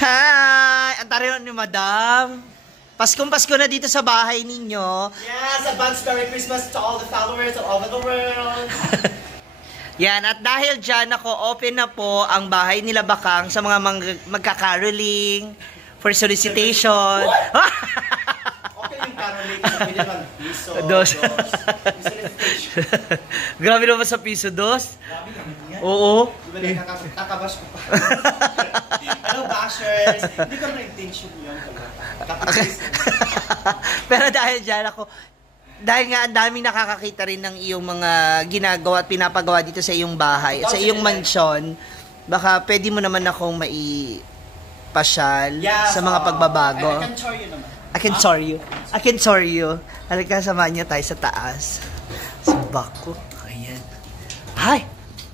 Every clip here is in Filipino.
Hi! Ang tari ni Madam. Paskong-Pasko na dito sa bahay ninyo. Yes, advance Merry Christmas to all the followers all over the world. Yan, at dahil dyan ako, open na po ang bahay nila Bakang sa mga magkakaroling for solicitation. Okay yung caroling sa pinipang piso. Dos. Grabe naman sa piso, dos. Oo. Di ba kakabash ko pa. Hello, bashers. Hindi ko na intention yun. Pero dahil dyan ako, dahil nga ang daming nakakakita rin ng iyong mga ginagawa at pinapagawa dito sa iyong bahay, sa iyong mansyon, baka pwede mo naman akong maipasyal sa mga pagbabago. I can show you naman. I can sorry you. I can sorry you. Halika, samahan niya tayo sa taas. Subak ko. Ayan. Hi!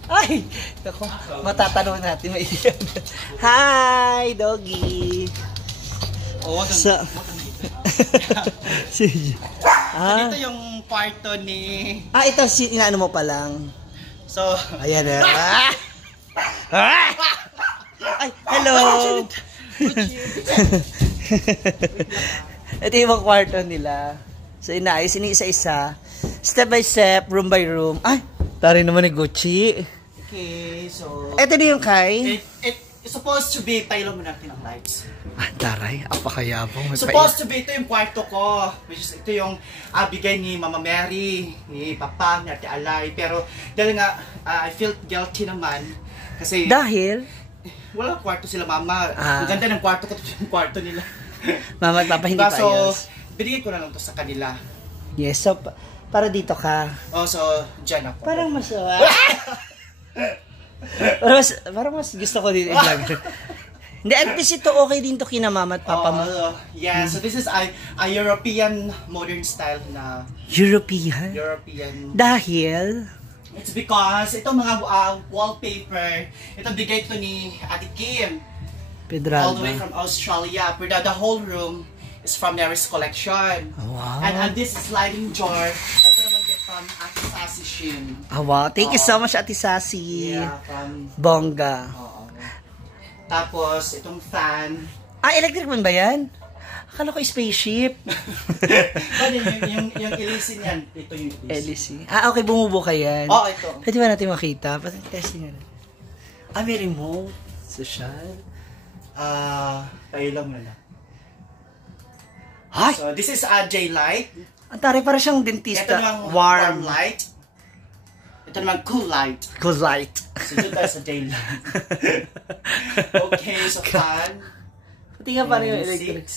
Ay! Ako, matatanong natin. Hi, doggy! Oh, so, ito yung kwarto ni... ito, inaano mo pa lang. So, ayan eh. Ay, hello! Ito yung kwarto nila. So, inaayos, isa-isa. Step by step, room by room. Ay, tari naman ni Gucci. Okay, so... Ito na yung kay? It's supposed to be, pailo mo natin ang lights. Taray, apakayabong. Supposed to be, ito yung kwarto ko. Which is, ito yung bigay ni Mama Mary, ni Papa, ni Ate Alay. Pero, dahil nga, I felt guilty naman. Kasi... Dahil? Wala kwarto sila, Mama. Ang ganda ng kwarto ko, ito yung kwarto nila. Mama at Papa, hindi pa ayos. So, binigay ko na lang to sa kanila. Yes, so, para dito ka. Oh, so, dyan ako. Parang mas... parang mas gusto ko dito i-vlog. Hindi, at least ito okay din to kina Mama at Papa mo. Yeah, so this is a European modern style na... European? Dahil? It's because ito mga wallpaper, ito bigay ito ni Ate Kim. Pedralba. All the way from Australia. Pero the whole room is from Mary's collection. Oh, wow. And this sliding door, ito naman from Ate Sassy Shin. Oh, wow. Thank you so much, Ate Sassy. Yeah, from... Bongga. Tapos, itong fan. Electric man ba yan? Akala ko spaceship. yung ilisin yan. Ito yung ilisin. Okay, bumubuka yan. Oo, ito. Pwede ba natin makita? Testing nga. May remote. Social. Tayo lang muna. Hi! So, this is a J-light. Ang tari, para siyang dentista. Ito naman warm light. Ito naman cool light. Cool light. So, dito tayo sa J-light. Okay, so fan. Pati nga parang yung electric.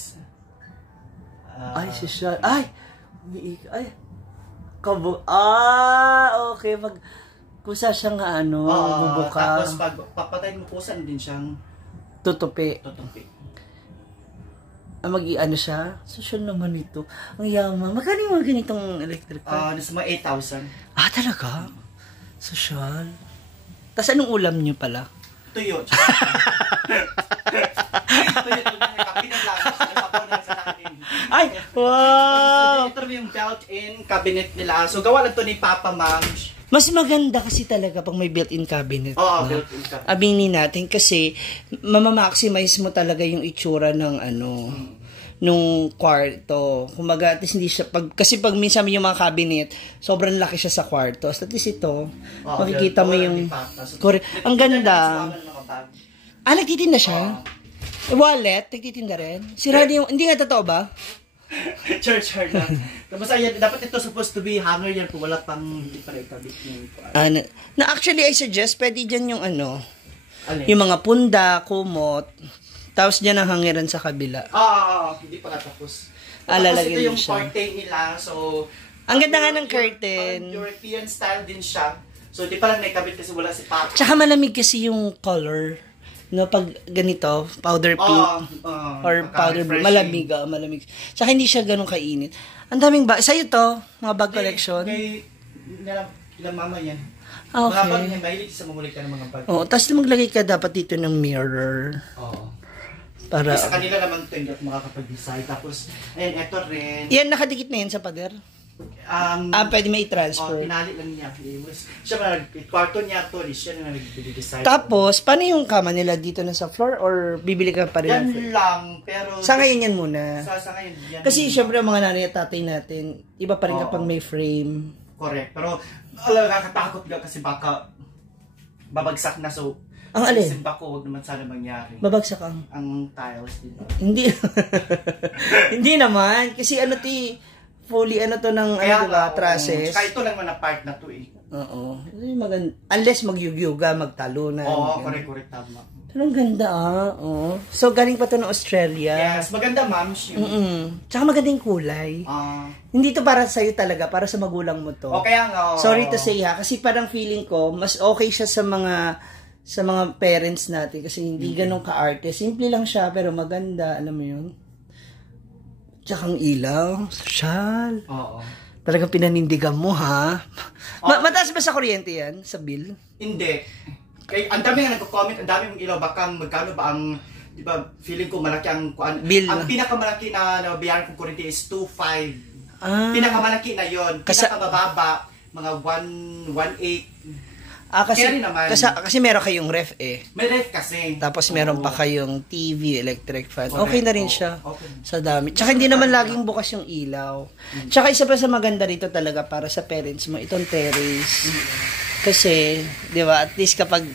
Social. Ay! Okay. Kusa siyang bubuka. Tapos, pag papatay mo kusa, din siyang tutupi. Mag-i-ano siya? Social naman ito. Ang yaman. Magkano yung mga ganitong electric fan? Nasa mga 8,000. Talaga? Social. Tapos anong ulam niyo pala? Ito yun. Ay! Wow! Ito yung built-in cabinet nila. So, gawa lang ito ni Papa Ma'am. Mas maganda kasi talaga pag may built-in cabinet. Oo, built-in cabinet. Aminin natin kasi mamamaximize mo talaga yung itsura ng nung kwarto. Kumaga, at least hindi siya, kasi pag minsan yung mga cabinet, sobrang laki siya sa kwarto. At least ito, makikita mo yung... Ang ganda. Nagtitinda siya? Wallet? Nagtitinda rin? Hindi nga totoo ba? Church lang. Tapos ayan, dapat ito supposed to be hanger yan kung wala pang hindi pa rin kabit yung... Actually, I suggest, pwede dyan yung yung mga punda, kumot, tapos dyan ang hangiran sa kabila. Hindi pa natapos. Lalagyan ito yung siya. curtain nila, so... Ang ganda nga ng curtain. European style din siya. So, di pa lang may kabit kasi wala si Papa. Tsaka malamig kasi yung color. No, pag ganito, powder pink or powder blue, malamig. Tsaka hindi siya ganun kainit. Ang daming sa'yo to, mga bag collection. Ilang mama yan. Okay. Mga bag niya, mahilig sa mamuli ka ng mga bag. Tapos maglagay ka dapat dito ng mirror. Para... Sa kanila naman ito, hindi ako makakapag-decide. Tapos, ayan, eto rin. Yan, nakadikit na yan sa pader? Pwede may transfer. Pinali lang niya. Siya na kwarto niya to, siya na nag-decide. Tapos, paano yung kama nila dito na sa floor or bibili ka pa rin? Yan lang, pero... Sa ngayon yan muna. Sa ngayon yan. Kasi syempre ang mga nanay at tatay natin, iba pa rin kapag may frame. Correct. Pero, nakakatakot ka kasi baka babagsak na, so... Ang alin? Simba ko, huwag naman sana mangyari. Babagsak ang tiles, diba? Hindi. Hindi naman. Kasi fully to ng diba, trusses. Kaya ito lang man na part na to eh. Oo. Unless magyugyuga, magtalunan. Oo, correct, tama. Pero ang ganda oo. So, galing pa to ng Australia. Yes, maganda ma'am. Tsaka maganda yung kulay. Hindi to para sa'yo talaga, para sa magulang mo to. Kaya nga. Sorry to say kasi parang feeling ko, mas okay siya sa mga parents natin kasi hindi ganun ka-arte. Simple lang siya, pero maganda. Alam mo yun? Tsaka ang ilaw, social. Oo. Talagang pinanindigan mo, ha? Mataas ba sa kuryente yan? Sa bill? Hindi. Ang dami nga nagko-comment, ang dami mong ilaw. Baka magkano ba ang, di ba, feeling ko malaki ang bill. Ang pinakamalaki na nabayaran kong kuryente is 2.5. Pinakamalaki na yon. Pinakamababa, mga 1.8. Kasi meron kayong ref May ref kasi. Tapos meron pa kayong TV, electric fan. Okay na rin siya. Sa dami. Tsaka hindi naman laging bukas yung ilaw. Tsaka isa pa sa maganda rito talaga para sa parents mo, itong terrace. Kasi, di ba, at least kapag,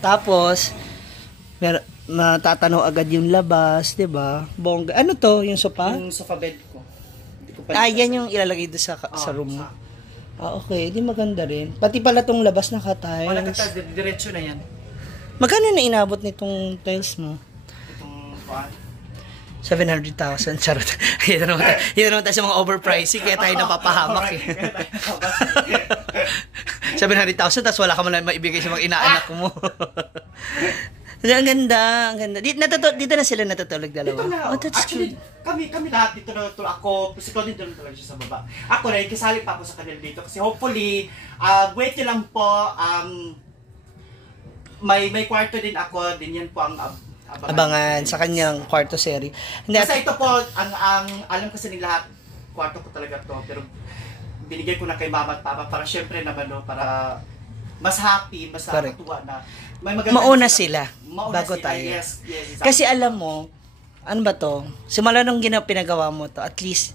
tapos, matatanaw agad yung labas, di ba? Bongga. Ano to, yung sofa? Yung sofa bed ko. Yan yung ilalagay doon sa room mo. Okay. Di maganda rin. Pati pala tong labas nakatiles. Nakatiles. Diretso na yan. Magkano na inabot nitong tiles mo? Itong 700,000. Charot. Yan naman tayo sa mga overpricing kaya tayo napapahamak eh. 700,000 tapos wala ka man maibigay sa mga inaanak mo. Ang ganda, ang ganda. Dito na sila natutulog dalawa. Dito na. Actually, kami lahat dito na ako, si Claudine doon talaga siya sa baba. Ako na, kasali pa ako sa kanila dito kasi hopefully, wait nyo lang po, may kwarto din ako, din yan po ang abangan sa kanyang kwarto seri. Kasi ito po, ang alam kasi ng lahat, kwarto ko talaga to, pero binigay ko na kay mama at papa para syempre naman, no, para mas happy, mas nakakatuwa na. Mauna sila bago tayo. Yes, exactly. Kasi alam mo, ano ba to? Simula nung pinagawa mo to, at least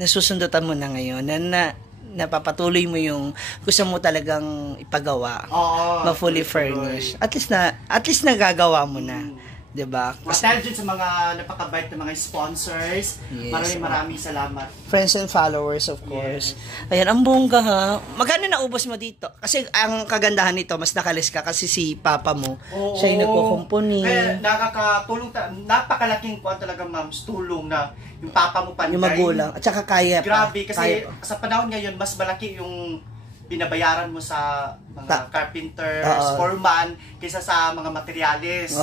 nasusundutan mo na ngayon na napapatuloy mo yung gusto mo talagang ipagawa. Ma-fully furnished. At least nagagawa mo na. Diba? Dahil dyan sa mga napakabait na mga sponsors, yes, maraming salamat. Friends and followers, of course. Yes. Ayan, ang bongga ha. Magkano naubos mo dito? Kasi ang kagandahan nito, mas nakalis ka kasi si papa mo, siya yung nagkukumpuni. Nakakatulong, napakalaking kuwan talaga, ma'am, tulong na yung papa mo panday. Yung magulang, at saka kaya pa. Grabe, kasi sa panahon ngayon, mas malaki yung binabayaran mo sa mga carpenters, foreman, kaysa sa mga materyales.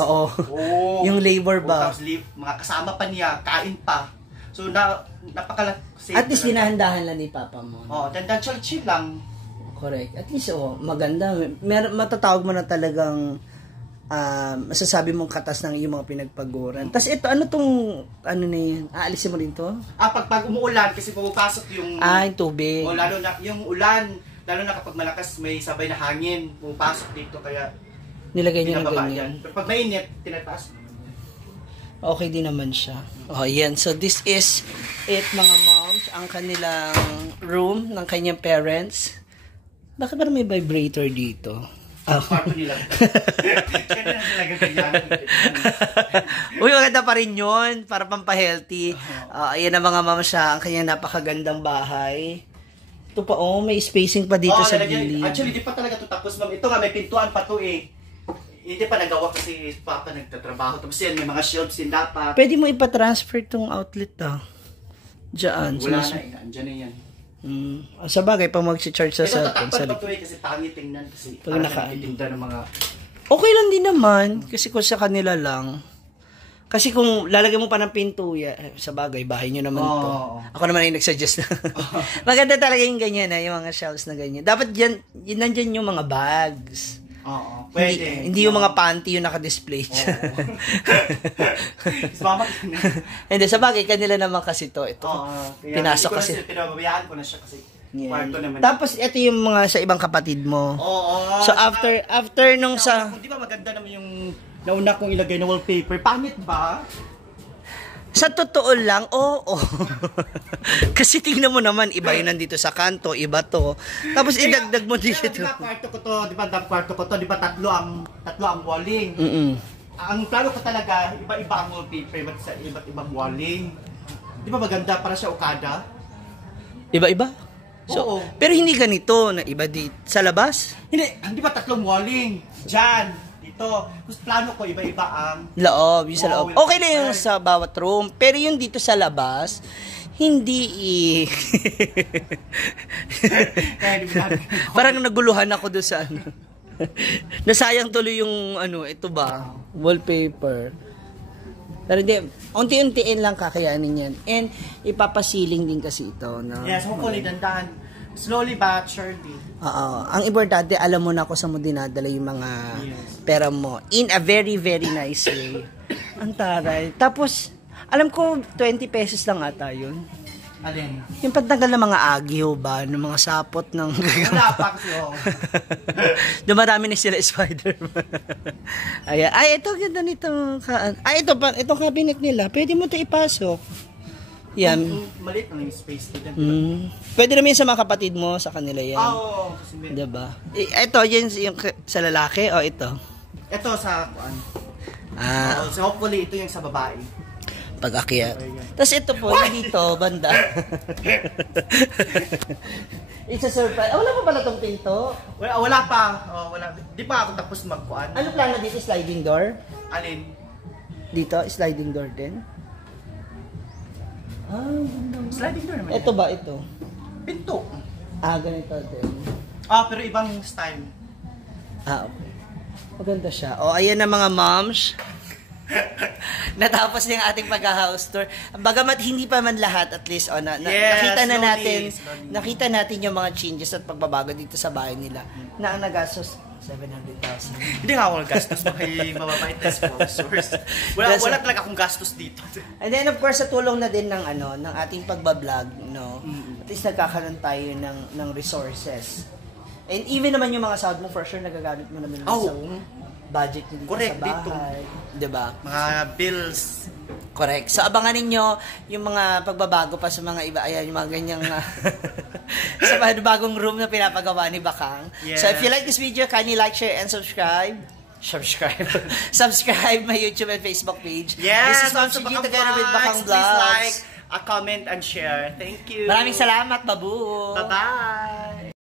Yung labor ba? Tapos mga kasama pa niya, kain pa. So, napakalaki. At least dinahandahan lang ni papa mo. Dandan chill lang. Correct. At least, maganda. Matatawag mo na talagang masasabi mong katas ng iyong mga pinagpaguran. Tapos ito, ano na yun? Aalisin mo rin to? Pag umuulan, kasi pumapasok yung... yung tubig. Lalo na, yung ulan, lalo na kapag malakas may sabay na hangin, pumapasok dito, kaya nilagay niyo ng ganyan. Pero pag mainit, tinataas. Okay din naman siya. Yan. So, this is it, mga moms. Ang kanilang room ng kanyang parents. Bakit parang may vibrator dito? Parto nila. Uy, maganda pa rin yun. Para pampahealthy. Ayan ang mga mama siya. Ang kanyang napakagandang bahay. Ito pa, may spacing pa dito sa gilid. Actually, di pa talaga ito tapos, ma'am. Ito nga, may pintuan pa to eh. Hindi pa nagawa kasi papa nagtatrabaho. Tapos yan, may mga shelves din dapat. Pwede mo ipa-transfer tong outlet Diyan. Wala na eh. Andiyan na yan. Sa bagay, pag mag-charge sa cellphone. Ito tatakpan pa to eh, kasi pangit tingnan. Kasi pag nakatinda ng mga... Okay lang din naman. Kasi kung sa kanila lang. Kasi kung lalagyan mo pa ng pinto, sa bagay, bahay nyo naman to. Ako naman yung nagsuggest na. Maganda talaga yung ganyan, yung mga shelves na ganyan. Dapat nandyan yung mga bags. Oo, pwede. Hindi yung mga panty yung naka-display. Hindi, sa bagay, kanila naman kasi to. Ito, pinasok kasi. Pinababayaan ko na siya kasi. Kwarto naman. Tapos, ito yung mga sa ibang kapatid mo. Oo. So, after nung sa... Di ba maganda naman yung nauna kong ilagay na wallpaper? Pangit ba? Sa totoo lang, oo. Kasi tingnan mo naman, iba yun nandito sa kanto, iba to. Tapos idagdag mo dito. Di ba kwarto ko to, di ba tatlo ang walling. Ang plano ko talaga, iba-iba ang wallpaper, sa iba't ibang walling. Di ba maganda para sa Okada? Iba-iba? So, oo. Pero hindi ganito, na iba dito. Sa labas? Hindi ba tatlong walling? Diyan. Dito. Tapos plano ko, iba-iba ang... Loob, yung sa loob. Okay na yung sa bawat room. Pero yung dito sa labas, hindi parang naguluhan ako doon sa ano. Nasayang tuloy yung ito ba, wallpaper. Pero hindi, unti-untiin lang kakayanin yan. And ipapasiling din kasi ito. No? Yes, hopefully, dandahan. Slowly but surely. Oo. Ang importante, alam mo na kung saan mo dinadala yung mga pera mo. In a very, very nice way. Ang taray. Tapos, alam ko, 20 pesos lang ata yun. Alin? Yung pagtanggal ng mga agyo ba, ng mga sapot ng... Wala pa kasi, oo. Dumarami na sila Spider-Man. Ayan. Ay, ito, ganda nito. Ay, itong cabinet nila. Pwede mo ito ipasok. Yan. Maliit lang yung space dito. Pwede naman sa mga kapatid mo, sa kanila yan. Oo. Diba? Ito, yan yung sa lalaki o ito? Ito sa kuan. So hopefully ito yung sa babae. Pag-akyat. Tapos ito po, yung dito, banda. It's a surprise. Wala pa pala itong pinto? Wala pa. Wala. Di pa ako tapos magkuan. Ano plano dito? Sliding door? Alin? Dito, sliding door din? Sliding door naman. Ito ba ito? Pinto. Ganito din. Pero ibang style. Okay. Maganda siya. Ayan na mga moms. Natapos na yung ating pag-house tour. Bagamat hindi pa man lahat, at least nakita natin yung mga changes at pagbabago dito sa bahay nila na ang nagastos 700,000. Hindi nga ako naggastos, may mababait na sponsors. Wala talaga akong gastos dito. And then of course sa tulong na din ng ating pagbablog, no. At least nagkakaroon tayo ng resources. And even naman yung mga sound mo, for sure nagagamit mo naman sa budget dito sa bahay. Diba? Mga bills. Correct. So, abangan ninyo yung mga pagbabago pa sa mga iba. Ayan, yung mga ganyang sa bagong room na pinapagawa ni Bakang. Yeah. So, if you like this video, kindly like, share, and subscribe. Subscribe my YouTube and Facebook page. Yes! This is Ma'am Chigi together with Bakang Vlogs. Please like, comment, and share. Thank you. Maraming salamat, babu! Bye-bye!